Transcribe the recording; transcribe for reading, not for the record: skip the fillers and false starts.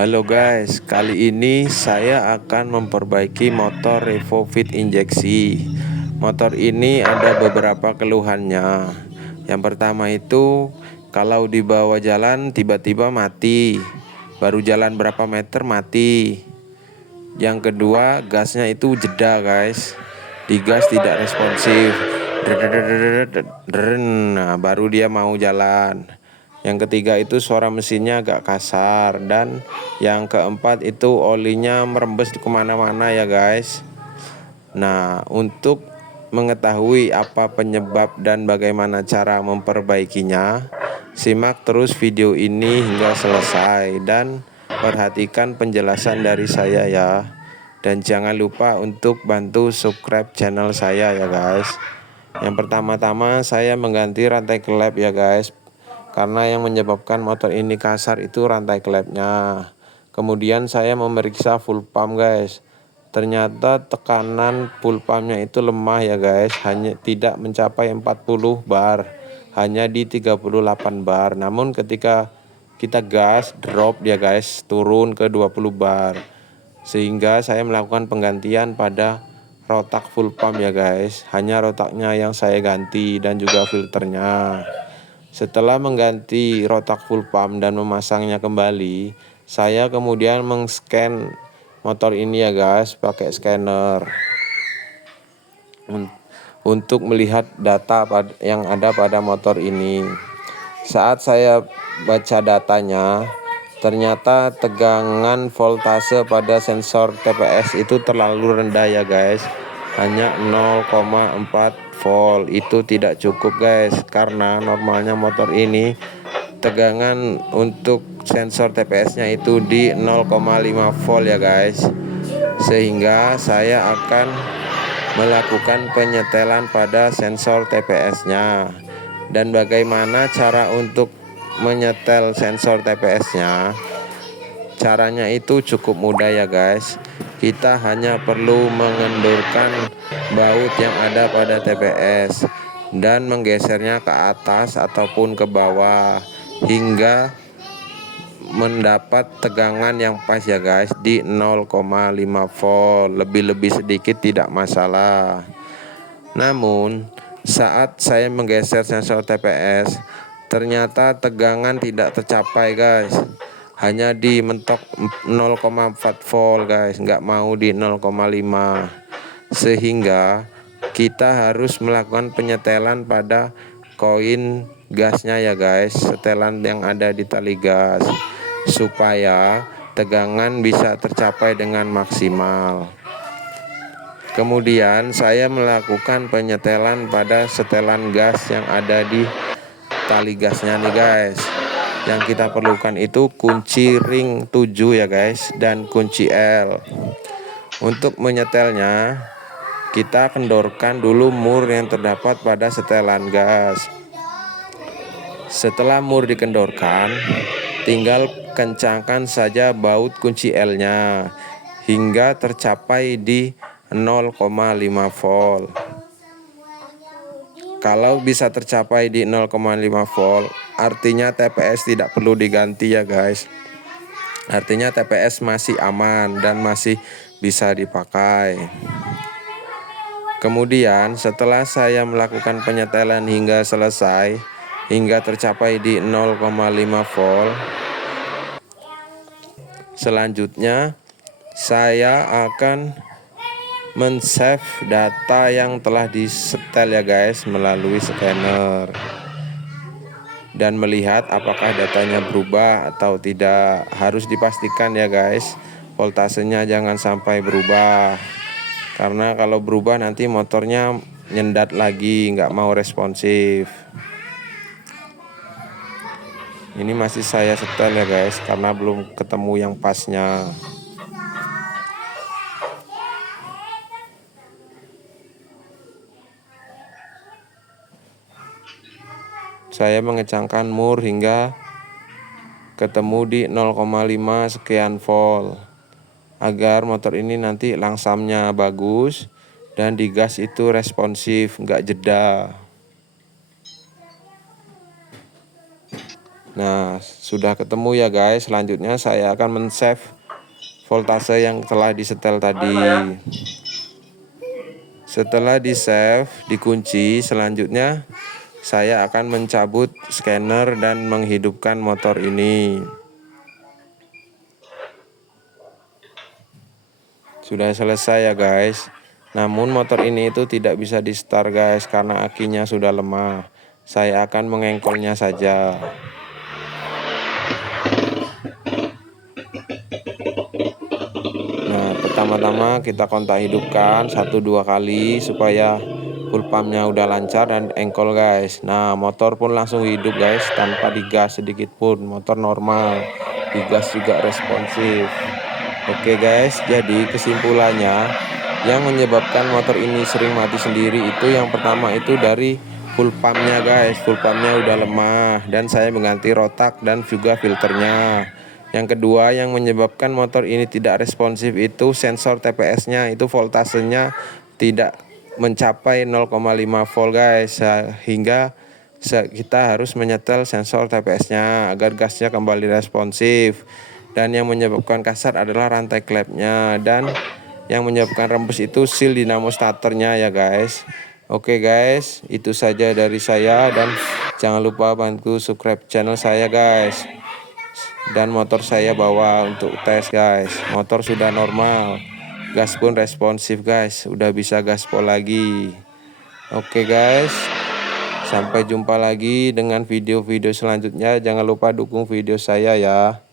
Halo guys, kali ini saya akan memperbaiki motor Revo Fit injeksi. Motor ini ada beberapa keluhannya. Yang pertama itu kalau dibawa jalan tiba-tiba mati. Baru jalan berapa meter mati. Yang kedua, gasnya itu jeda guys. Digas tidak responsif. Nah, baru dia mau jalan. Yang ketiga itu suara mesinnya agak kasar. Dan yang keempat itu olinya merembes kemana-mana ya guys. Nah, untuk mengetahui apa penyebab dan bagaimana cara memperbaikinya, simak terus video ini hingga selesai dan perhatikan penjelasan dari saya ya. Dan jangan lupa untuk bantu subscribe channel saya ya guys. Yang pertama-tama saya mengganti rantai klep ya guys, karena yang menyebabkan motor ini kasar itu rantai klepnya. Kemudian saya memeriksa full pump guys. Ternyata tekanan full pumpnya itu lemah ya guys, hanya tidak mencapai 40 bar, hanya di 38 bar. Namun ketika kita gas drop ya guys, turun ke 20 bar. Sehingga saya melakukan penggantian pada rotak full pump ya guys. Hanya rotaknya yang saya ganti dan juga filternya. Setelah mengganti rotak full pump dan memasangnya kembali, saya kemudian mengscan motor ini ya guys pakai scanner untuk melihat data yang ada pada motor ini. Saat saya baca datanya, ternyata tegangan voltase pada sensor TPS itu terlalu rendah ya guys, hanya 0,4 volt. Itu tidak cukup guys, karena normalnya motor ini tegangan untuk sensor TPS nya itu di 0,5 volt ya guys. Sehingga saya akan melakukan penyetelan pada sensor TPS nya. Dan bagaimana cara untuk menyetel sensor TPS nya? Caranya itu cukup mudah ya guys. Kita hanya perlu mengendurkan baut yang ada pada TPS dan menggesernya ke atas ataupun ke bawah hingga mendapat tegangan yang pas ya guys, di 0,5 volt. Lebih-lebih sedikit tidak masalah. Namun saat saya menggeser sensor TPS, ternyata tegangan tidak tercapai guys, hanya di mentok 0,4 volt guys, nggak mau di 0,5. Sehingga kita harus melakukan penyetelan pada koin gasnya ya guys, setelan yang ada di tali gas, supaya tegangan bisa tercapai dengan maksimal. Kemudian saya melakukan penyetelan pada setelan gas yang ada di tali gasnya nih guys. Yang kita perlukan itu kunci ring 7 ya guys, dan kunci L. Untuk menyetelnya, kita kendorkan dulu mur yang terdapat pada setelan gas. Setelah mur dikendorkan, tinggal kencangkan saja baut kunci L-nya hingga tercapai di 0,5 volt. Kalau bisa tercapai di 0,5 volt, artinya TPS tidak perlu diganti ya guys. Artinya TPS masih aman dan masih bisa dipakai. Kemudian setelah saya melakukan penyetelan hingga selesai, hingga tercapai di 0,5 volt, selanjutnya saya akan men-save data yang telah disetel ya guys melalui scanner, dan melihat apakah datanya berubah atau tidak. Harus dipastikan ya guys, voltasenya jangan sampai berubah, karena kalau berubah nanti motornya nyendat lagi, nggak mau responsif. Ini masih saya setel ya guys, karena belum ketemu yang pasnya. Saya mengecangkan mur hingga ketemu di 0,5 sekian volt, agar motor ini nanti langsamnya bagus dan digas itu responsif, nggak jeda. Nah, sudah ketemu ya guys. Selanjutnya saya akan men-save voltase yang telah disetel tadi. Setelah di-save, dikunci, selanjutnya saya akan mencabut scanner dan menghidupkan motor ini. Sudah selesai ya guys. Namun motor ini itu tidak bisa di-start guys karena akinya sudah lemah. Saya akan mengengkolnya saja. Nah, pertama-tama kita kontak hidupkan 1-2 kali supaya full pumpnya udah lancar dan engkol guys. Nah, motor pun langsung hidup guys tanpa digas sedikit pun. Motor normal, digas juga responsif. Oke guys, jadi kesimpulannya yang menyebabkan motor ini sering mati sendiri itu yang pertama itu dari full pumpnya guys. Full pumpnya udah lemah dan saya mengganti rotak dan juga filternya. Yang kedua yang menyebabkan motor ini tidak responsif itu sensor TPS-nya, itu voltasenya tidak mencapai 0,5 volt guys, sehingga kita harus menyetel sensor TPS-nya agar gasnya kembali responsif. Dan yang menyebabkan kasar adalah rantai klepnya, dan yang menyebabkan rembes itu seal dinamo starternya ya guys. Oke guys, itu saja dari saya, dan jangan lupa bantu subscribe channel saya guys. Dan motor saya bawa untuk tes guys, motor sudah normal, gas pun responsif guys, udah bisa gaspol lagi. Oke guys, sampai jumpa lagi dengan video-video selanjutnya. Jangan lupa dukung video saya ya.